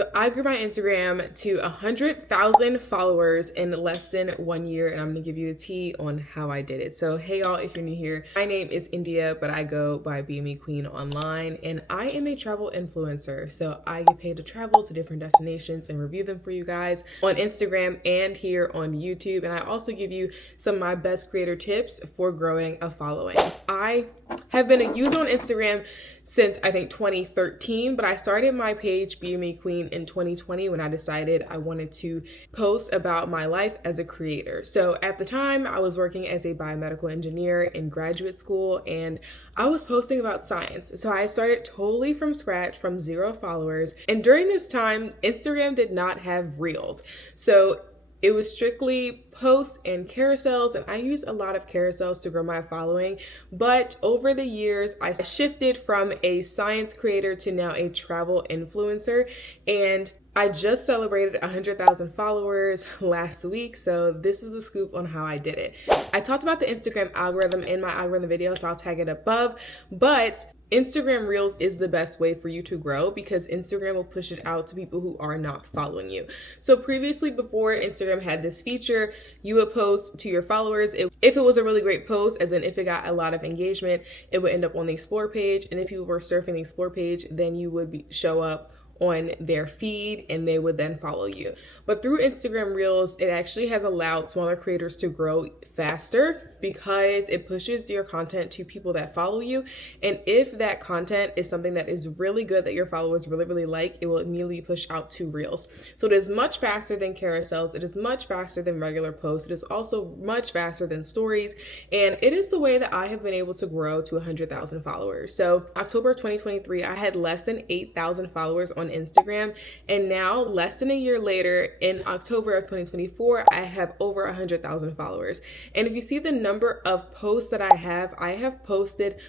So I grew my Instagram to 100,000 followers in less than 1 year, and I'm gonna give you the tea on how I did it. So hey y'all, if you're new here, my name is India, but I go by BME Queen online, and I am a travel influencer. So I get paid to travel to different destinations and review them for you guys on Instagram and here on YouTube. And I also give you some of my best creator tips for growing a following. I have been a user on Instagram since I think 2013, but I started my page BME Queen in 2020 when I decided I wanted to post about my life as a creator. So at the time, I was working as a biomedical engineer in graduate school, and I was posting about science. So I started totally from scratch, from 0 followers. And during this time, Instagram did not have Reels. So it was strictly posts and carousels, and I used a lot of carousels to grow my following. But over the years, I shifted from a science creator to now a travel influencer, and I just celebrated 100,000 followers last week, so this is the scoop on how I did it. I talked about the Instagram algorithm in my algorithm video, so I'll tag it above, but Instagram Reels is the best way for you to grow because Instagram will push it out to people who are not following you. So previously, before Instagram had this feature, you would post to your followers. If it was a really great post, as in if it got a lot of engagement, it would end up on the Explore page. And if you were surfing the Explore page, then you would show up on their feed and they would then follow you. But through Instagram Reels, it actually has allowed smaller creators to grow faster because it pushes your content to people that follow you. And if that content is something that is really good that your followers really like, it will immediately push out to Reels. So it is much faster than carousels. It is much faster than regular posts. It is also much faster than stories. And it is the way that I have been able to grow to 100,000 followers. So October 2023, I had less than 8,000 followers on Instagram. And now, less than a year later, in October of 2024, I have over 100,000 followers. And if you see the number of posts that I have posted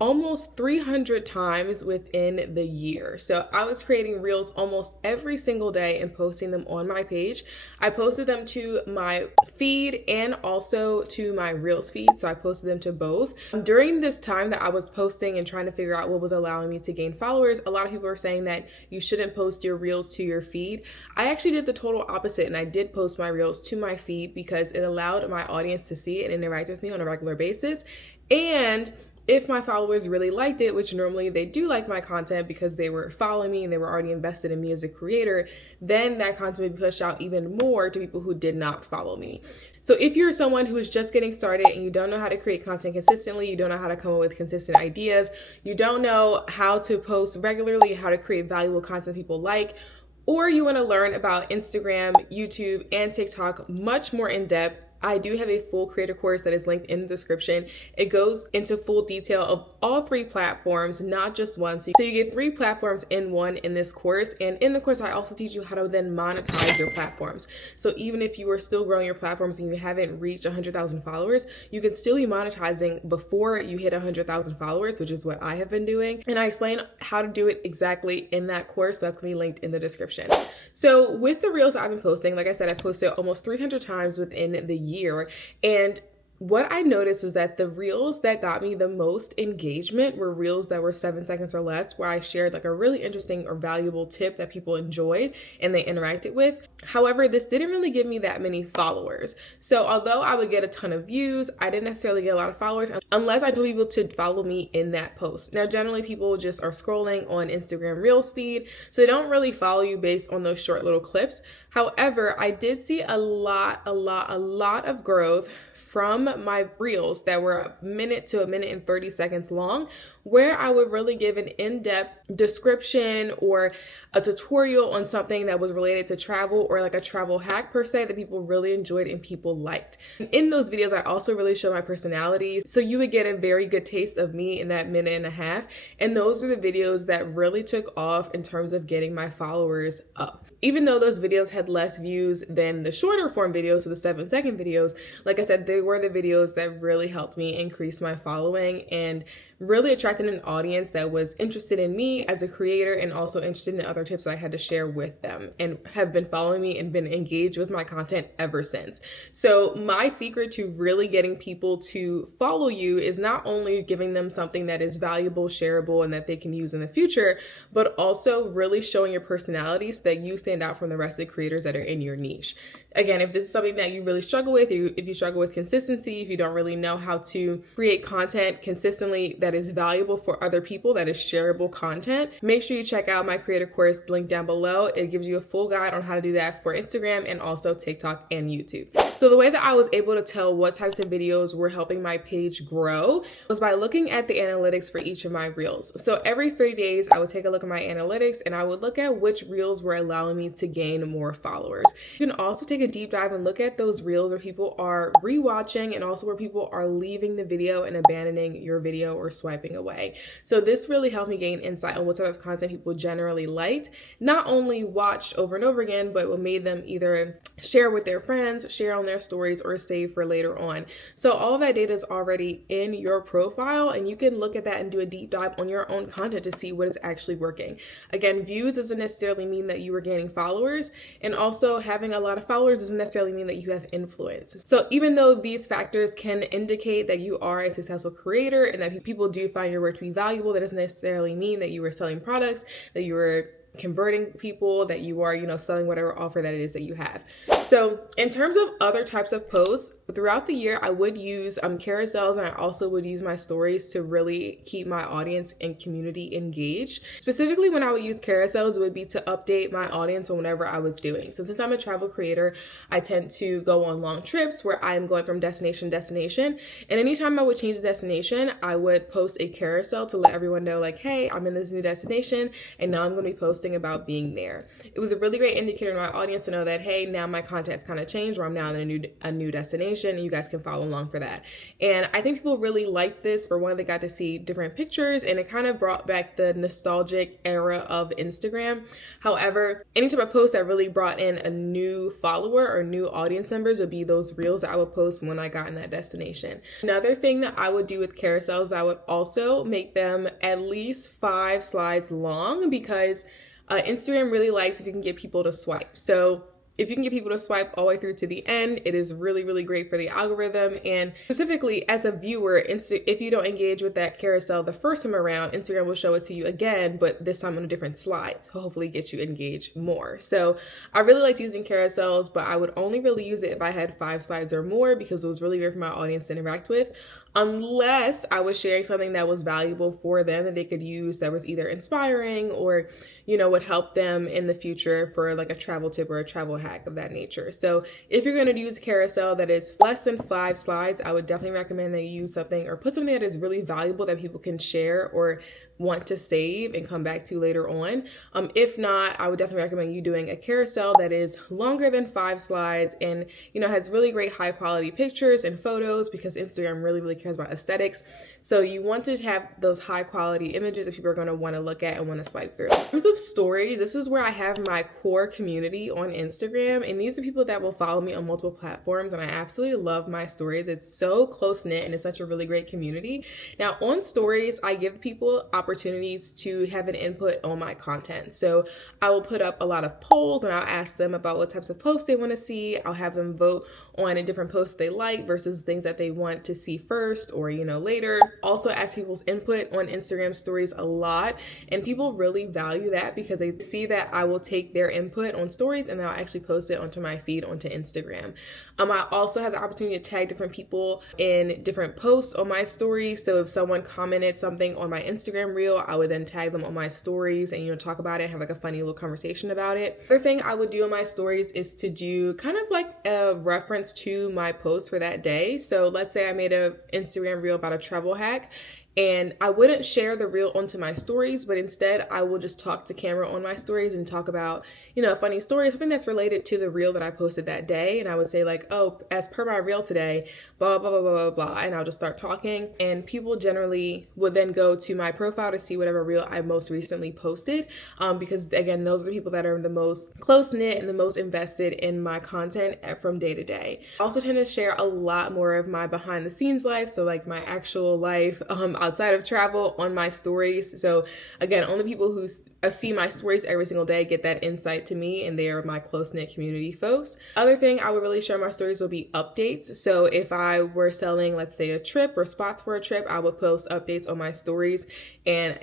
almost 300 times within the year. So I was creating Reels almost every single day and posting them on my page. I posted them to my feed and also to my Reels feed. So I posted them to both. During this time that I was posting and trying to figure out what was allowing me to gain followers, a lot of people were saying that you shouldn't post your Reels to your feed. I actually did the total opposite, and I did post my Reels to my feed because it allowed my audience to see it and interact with me on a regular basis. And if my followers really liked it, which normally they do like my content because they were following me and they were already invested in me as a creator, then that content would be pushed out even more to people who did not follow me. So if you're someone who is just getting started and you don't know how to create content consistently, you don't know how to come up with consistent ideas, you don't know how to post regularly, how to create valuable content people like, or you want to learn about Instagram, YouTube, and TikTok much more in depth, I do have a full creator course that is linked in the description. It goes into full detail of all 3 platforms, not just one. So you get 3 platforms in one in this course. And in the course, I also teach you how to then monetize your platforms. So even if you are still growing your platforms and you haven't reached 100,000 followers, you can still be monetizing before you hit 100,000 followers, which is what I have been doing. And I explain how to do it exactly in that course. So that's going to be linked in the description. So with the Reels I've been posting, like I said, I've posted almost 300 times within the year. And what I noticed was that the Reels that got me the most engagement were Reels that were 7 seconds or less, where I shared like a really interesting or valuable tip that people enjoyed and they interacted with. However, this didn't really give me that many followers. So although I would get a ton of views, I didn't necessarily get a lot of followers unless I told people to follow me in that post. Now, generally people just are scrolling on Instagram Reels feed, so they don't really follow you based on those short little clips. However, I did see a lot of growth from my Reels that were a minute to a minute and 30 seconds long, where I would really give an in-depth description or a tutorial on something that was related to travel or like a travel hack per se that people really enjoyed and people liked. In those videos, I also really show my personality. So you would get a very good taste of me in that minute and a half. And those are the videos that really took off in terms of getting my followers up. Even though those videos had less views than the shorter form videos, so the 7-second videos, like I said, they were the videos that really helped me increase my following and really attracted an audience that was interested in me as a creator and also interested in other tips I had to share with them, and have been following me and been engaged with my content ever since. So my secret to really getting people to follow you is not only giving them something that is valuable, shareable, and that they can use in the future, but also really showing your personality so that you stand out from the rest of the creators that are in your niche. Again, if this is something that you really struggle with, if you struggle with consistency, if you don't really know how to create content consistently that is valuable for other people, that is shareable content, make sure you check out my creator course link down below. It gives you a full guide on how to do that for Instagram and also TikTok and YouTube. So the way that I was able to tell what types of videos were helping my page grow was by looking at the analytics for each of my reels. So every 30 days, I would take a look at my analytics and I would look at which reels were allowing me to gain more followers. You can also take a deep dive and look at those reels where people are rewatching and also where people are leaving the video and abandoning your video or swiping away. So this really helped me gain insight on what type of content people generally liked, not only watched over and over again, but what made them either share with their friends, share on their stories, or save for later on. So all of that data is already in your profile, and you can look at that and do a deep dive on your own content to see what is actually working. Again, views doesn't necessarily mean that you are gaining followers, and also having a lot of followers doesn't necessarily mean that you have influence. So even though these factors can indicate that you are a successful creator and that people do find your work to be valuable, that doesn't necessarily mean that you are selling products, that you are converting people, that you are, selling whatever offer that it is that you have. So in terms of other types of posts, throughout the year, I would use carousels, and I also would use my stories to really keep my audience and community engaged. Specifically, when I would use carousels, it would be to update my audience on whatever I was doing. So since I'm a travel creator, I tend to go on long trips where I'm going from destination to destination. And anytime I would change the destination, I would post a carousel to let everyone know, like, hey, I'm in this new destination, and now I'm going to be posting about being there. It was a really great indicator to my audience to know that, hey, now my content's kind of changed, or I'm now in a new destination, and you guys can follow along for that. And I think people really liked this. For one, they got to see different pictures, and it kind of brought back the nostalgic era of Instagram. However, any type of post that really brought in a new follower or new audience members would be those reels that I would post when I got in that destination. Another thing that I would do with carousels, I would also make them at least 5 slides long, because Instagram really likes if you can get people to swipe. So if you can get people to swipe all the way through to the end, it is really, really great for the algorithm. And specifically as a viewer, if you don't engage with that carousel the first time around, Instagram will show it to you again, but this time on a different slide to hopefully get you engaged more. So I really liked using carousels, but I would only really use it if I had 5 slides or more, because it was really great for my audience to interact with, unless I was sharing something that was valuable for them that they could use, that was either inspiring or, would help them in the future for like a travel tip or a travel hack of that nature. So if you're going to use a carousel that is less than 5 slides, I would definitely recommend that you use something or put something that is really valuable that people can share or want to save and come back to later on. If not, I would definitely recommend you doing a carousel that is longer than 5 slides and, has really great high quality pictures and photos, because Instagram really, really cares about aesthetics. So you want to have those high quality images that people are going to want to look at and want to swipe through. In terms of stories, this is where I have my core community on Instagram, and these are people that will follow me on multiple platforms, and I absolutely love my stories. It's so close knit and it's such a really great community. Now on stories, I give people opportunities to have an input on my content. So I will put up a lot of polls and I'll ask them about what types of posts they want to see. I'll have them vote on a different post they like versus things that they want to see first or, later. Also ask people's input on Instagram stories a lot, and people really value that because they see that I will take their input on stories and then I'll actually post it onto my feed onto Instagram. I also have the opportunity to tag different people in different posts on my stories. So if someone commented something on my Instagram reel, I would then tag them on my stories and talk about it and have like a funny little conversation about it. Other thing I would do on my stories is to do kind of like a reference to my post for that day. So let's say I made an Instagram reel about a travel hack, and I wouldn't share the reel onto my stories, but instead I will just talk to camera on my stories and talk about, a funny story, something that's related to the reel that I posted that day. And I would say like, oh, as per my reel today, blah, blah, blah, blah, blah, blah. And I'll just start talking. And people generally would then go to my profile to see whatever reel I most recently posted. Because again, those are the people that are the most close knit and the most invested in my content from day to day. I also tend to share a lot more of my behind the scenes life. So like my actual life. outside of travel on my stories. So again, only people who see my stories every single day get that insight to me, and they are my close-knit community folks. Other thing I would really share my stories will be updates. So if I were selling, let's say, a trip or spots for a trip, I would post updates on my stories and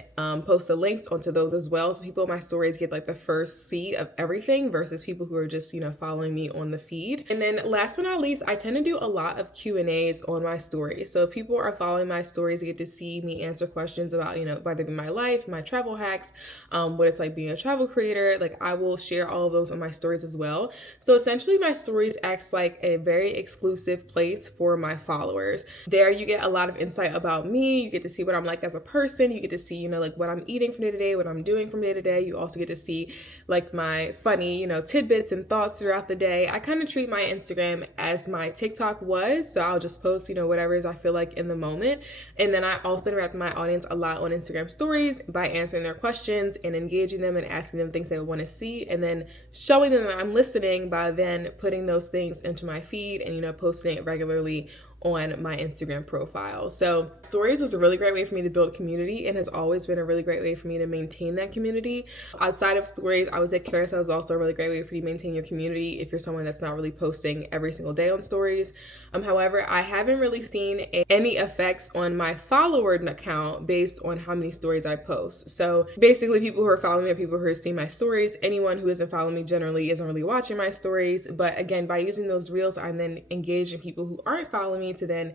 post the links onto those as well. So people in my stories get like the first see of everything versus people who are just, following me on the feed. And then last but not least, I tend to do a lot of Q&As on my stories. So if people are following my stories, they get to see me answer questions about, whether it be my life, my travel hacks, what it's like being a travel creator. Like I will share all of those on my stories as well. So essentially my stories acts like a very exclusive place for my followers. There you get a lot of insight about me. You get to see what I'm like as a person. You get to see, like what I'm eating from day to day, what I'm doing from day to day. You also get to see like my funny, tidbits and thoughts throughout the day. I kind of treat my Instagram as my TikTok was. So I'll just post, whatever it is I feel like in the moment. And then I also interact with my audience a lot on Instagram stories by answering their questions and engaging them and asking them things they would want to see, and then showing them that I'm listening by then putting those things into my feed and posting it regularly on my Instagram profile. So stories was a really great way for me to build community and has always been a really great way for me to maintain that community. Outside of stories, I would say carousels is also a really great way for you to maintain your community if you're someone that's not really posting every single day on stories. However, I haven't really seen any effects on my follower account based on how many stories I post. So basically people who are following me are people who are seeing my stories. Anyone who isn't following me generally isn't really watching my stories. But again, by using those reels, I'm then engaging people who aren't following me to then,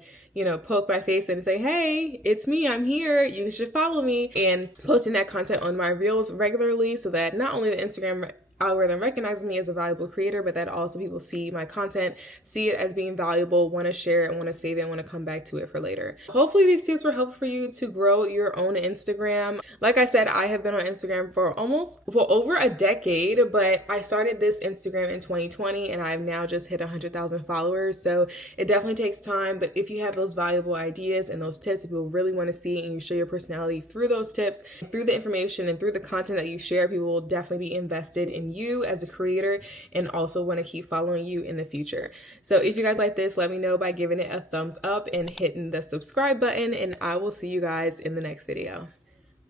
poke my face and say, hey, it's me, I'm here, you should follow me, and posting that content on my reels regularly so that not only the Instagram algorithm recognizes me as a valuable creator, but that also people see my content, see it as being valuable, want to share it, want to save it, and want to come back to it for later. Hopefully these tips were helpful for you to grow your own Instagram. Like I said, I have been on Instagram for over a decade, but I started this Instagram in 2020 and I've now just hit 100,000 followers. So it definitely takes time, but if you have those valuable ideas and those tips that people really want to see and you show your personality through those tips, through the information and through the content that you share, people will definitely be invested in you as a creator and also want to keep following you in the future. So if you guys like this, let me know by giving it a thumbs up and hitting the subscribe button, and I will see you guys in the next video.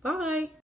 Bye.